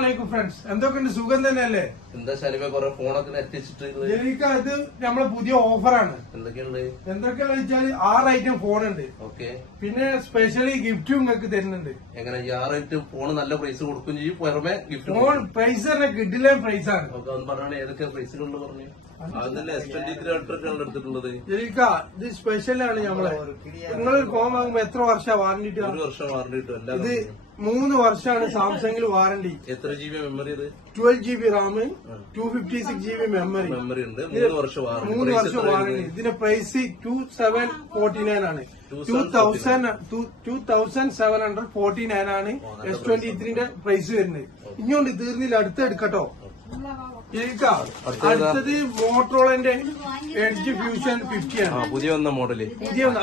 അസ്സലാമലൈക്കും ഫ്രണ്ട്സ്, എന്തൊക്കെയുണ്ട്? സുഖം തന്നെയല്ലേ? എന്താ ശാലിമ കുറെ ഫോണൊക്കെ എത്തിച്ചിട്ട് എനിക്ക് ഇത് നമ്മളെ പുതിയ ഓഫറാണ്. എന്തൊക്കെയാണെന്ന് വെച്ചാൽ 6 ഐറ്റം ഫോൺ ഉണ്ട്. പിന്നെ സ്പെഷ്യലി ഗിഫ്റ്റും നിങ്ങൾക്ക് തരുന്നുണ്ട്. എങ്ങനെ 6 ഐറ്റം ഫോൺ നല്ല പ്രൈസ് കൊടുക്കും ചെയ്യും, പുറമെ ഗിഫ്റ്റ് ഫോൺ പ്രൈസ് തന്നെ കിട്ടില്ല പ്രൈസ് ആണ്. പറഞ്ഞാണ് ഏതൊക്കെ പ്രൈസുകളിൽ പറഞ്ഞു അതിന്റെ S23 അൾട്രക്കാണ് എടുത്തിട്ടുള്ളത്. ഇത് സ്പെഷ്യലാണ്. നിങ്ങളൊരു ഫോൺ വാങ്ങുമ്പോ എത്ര വർഷം വാറന്റി? 1 വർഷം വാറന്റി കിട്ടും. ഇത് 3 വർഷമാണ് സാംസങ്ങിൽ വാറന്റി. എത്ര GB മെമ്മറി? ഇത് 12 GB റാം, 256 GB മെമ്മറി ഉണ്ട്. 3 വർഷം വാറന്റി. ഇതിന്റെ പ്രൈസ് 2749 ആണ്. 2749 ആണ് S23 പ്രൈസ് വരുന്നത്. ഇങ്ങോട്ട് തീർന്നില്ല, അടുത്ത എടുക്കട്ടോ. അടുത്തത് മോട്ടറോളന്റെ എഡ്ജ് ഫ്യൂഷൻ 50 ആണ്. പുതിയ വന്ന മോഡല്.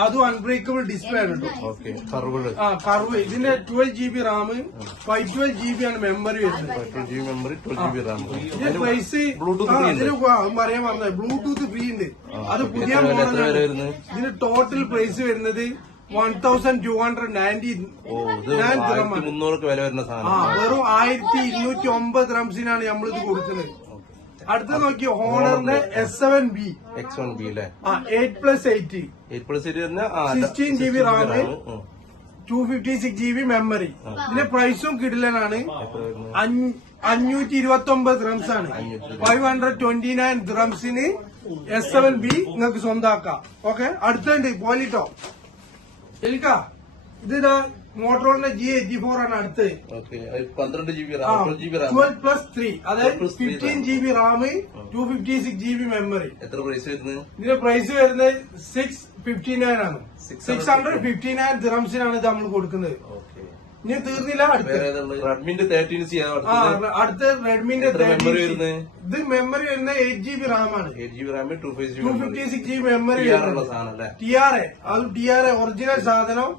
അതും അൺബ്രേക്കബിൾ ഡിസ്പ്ലേ ആണ് കേട്ടോ. കർവ്. ഇതിന്റെ 12 GB റാം, 512 GB ആണ് മെമ്മറി വരുന്നത്. ഇതിന്റെ പ്രൈസ് പറയാൻ പറഞ്ഞത് ബ്ലൂടൂത്ത് ഫ്രീ ഉണ്ട്. അത് പുതിയ മോഡലാണ്. ഇതിന്റെ ടോട്ടൽ പ്രൈസ് വരുന്നത് 1290 വില വരുന്ന സാധനം. വെറും 1209 ദിർഹംസിനാണ് നമ്മളിത് കൊടുക്കുന്നത്. അടുത്ത നോക്കി ഹോണറിന്റെ S7B X1B അല്ലേ? 8+8 16 GB റാം, 256 GB മെമ്മറി. ഇതിന്റെ പ്രൈസും കിടിലനാണ്. 529 ദിർഹംസ് ആണ്. 529 ദിർഹംസിന് S7B നിങ്ങൾക്ക് സ്വന്തമാക്കാം. ഓക്കെ, അടുത്തുണ്ട് പോലിട്ടോ. ഇതിതാ മോട്ടറോളിന്റെ G84 ആണ് അടുത്ത്. 12 GB 12+3 അതായത് 15 GB റാം, 256 GB മെമ്മറി. എത്ര പ്രൈസ് വരുന്നത്? ഇതിന്റെ പ്രൈസ് വരുന്നത് 659 ആണ്. 659 ദിർഹംസിനാണ് ഇത് നമ്മൾ കൊടുക്കുന്നത്. ഇനി തീർന്നില്ല, അടുത്ത റെഡ്മിന്റെ 13C. അടുത്ത റെഡ്മിന്റെ ഇത് മെമ്മറി വരുന്ന 8 GB റാം ആണ്. 256 GB മെമ്മറി. TRA ഒറിജിനൽ സാധനം.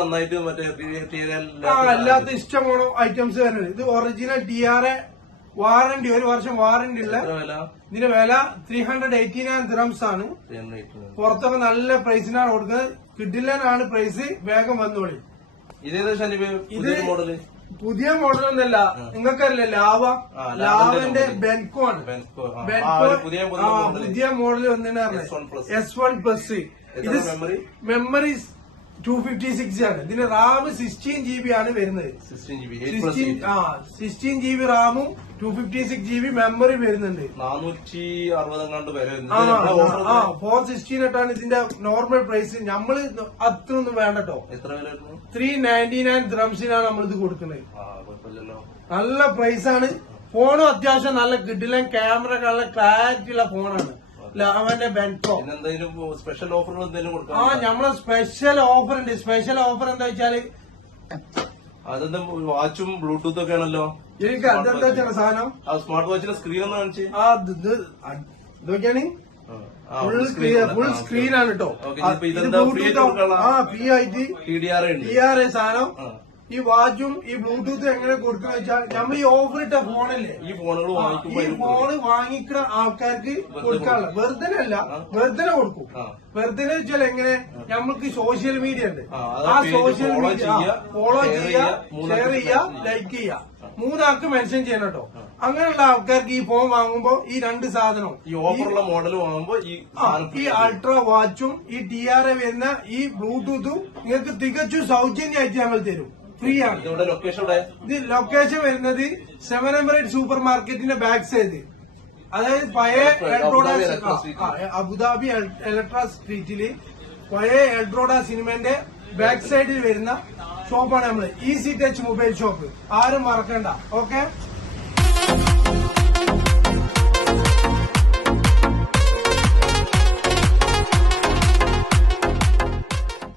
നന്നായിട്ട് അല്ലാത്ത ഇഷ്ടമാണോ ഐറ്റംസ് വരുന്നത്. ഇത് ഒറിജിനൽ TRA വാറന്റി, 1 വർഷം വാറന്റി ഉള്ള. ഇതിന്റെ വില 389 ദിർഹംസ് ആണ്. പുറത്തൊക്കെ നല്ല പ്രൈസിനാണ് കൊടുക്കുന്നത്. കിഡിലനാണ് പ്രൈസ്. വേഗം വന്നോളി. ഇത് പുതിയ മോഡലൊന്നല്ല, നിങ്ങൾക്കറിയില്ല ലാവന്റെ ബെൻകോ ആണ്. പുതിയ മോഡൽ വന്നിട്ട് S1+. ഇത് മെമ്മറി 256 ആണ്. ഇതിന് റാം 16 GB ആണ് വരുന്നത്. 16 GB റാമും 256 GB മെമ്മറി വരുന്നുണ്ട്. 460 വരെ 416 ഇതിന്റെ നോർമൽ പ്രൈസ്. നമ്മള് അത്രയൊന്നും വേണ്ടട്ടോ. 399 ദിർഹംസിനാണ് നമ്മളിത് കൊടുക്കുന്നത്. നല്ല പ്രൈസാണ്. ഫോണും അത്യാവശ്യം നല്ല കിഡിലൻ ക്യാമറ, നല്ല ക്ലാരിറ്റി ഉള്ള ഫോണാണ്. ലാവന്റെ ബെൻകോ. സ്പെഷ്യൽ ഓഫറുകൾ എന്തെങ്കിലും കൊടുക്കാം? നമ്മളെ സ്പെഷ്യൽ ഓഫർ ഉണ്ട്. സ്പെഷ്യൽ ഓഫർ എന്താ വെച്ചാല് അതെന്താ വാച്ചും ബ്ലൂടൂത്തും ഒക്കെ ആണല്ലോ. എനിക്ക് അതെന്താ വെച്ചാൽ സാധനം സ്മാർട്ട് വാച്ചിന്റെ സ്ക്രീൻ ഒന്ന് കാണിച്ച്. ഇതൊക്കെയാണ് ഫുൾ സ്ക്രീൻ ആണ് കേട്ടോ. ഫ്രീ ആയിട്ട് TRA സാധനം. ഈ വാച്ചും ഈ ബ്ലൂടൂത്തും എങ്ങനെ കൊടുക്കുന്ന വെച്ചാൽ നമ്മൾ ഈ ഓഫർ ഇട്ട ഫോണല്ലേ, ഈ ഫോണ് വാങ്ങിക്കുന്ന ആൾക്കാർക്ക് കൊടുക്കാനുള്ള. വെറുതെ അല്ല, വെറുതെ കൊടുക്കും. വെറുതെ വെച്ചാൽ എങ്ങനെ, നമ്മൾക്ക് സോഷ്യൽ മീഡിയ ഉണ്ട്. ആ സോഷ്യൽ മീഡിയ ഫോളോ ചെയ്യുക, ഷെയർ ചെയ്യുക, ലൈക്ക് ചെയ്യുക. 3 ആൾക്ക് മെൻഷൻ ചെയ്യണം കേട്ടോ. അങ്ങനെയുള്ള ആൾക്കാർക്ക് ഈ ഫോൺ വാങ്ങുമ്പോ ഈ 2 സാധനവും, ഈ ഓഫറുള്ള മോഡൽ വാങ്ങുമ്പോ ഈ അൾട്രാ വാച്ചും ഈ TRA വരുന്ന ഈ ബ്ലൂടൂത്തും നിങ്ങൾക്ക് തികച്ചും സൗജന്യമായിട്ട് ഞങ്ങൾ തരും. ഫ്രീ ആണ്. ഇത് ലൊക്കേഷൻ വരുന്നത് 7 Emirates സൂപ്പർ മാർക്കറ്റിന്റെ ബാക്ക് സൈഡ്, അതായത് പഴയ അബുദാബി എലക്ട്ര സ്ട്രീറ്റില് പഴയ എൽഡ്രോഡ സിനിമന്റെ ബാക്ക് സൈഡിൽ വരുന്ന ഷോപ്പാണ് നമ്മള്. Easy touch mobile shop. ആരും മറക്കണ്ട. ഓക്കെ.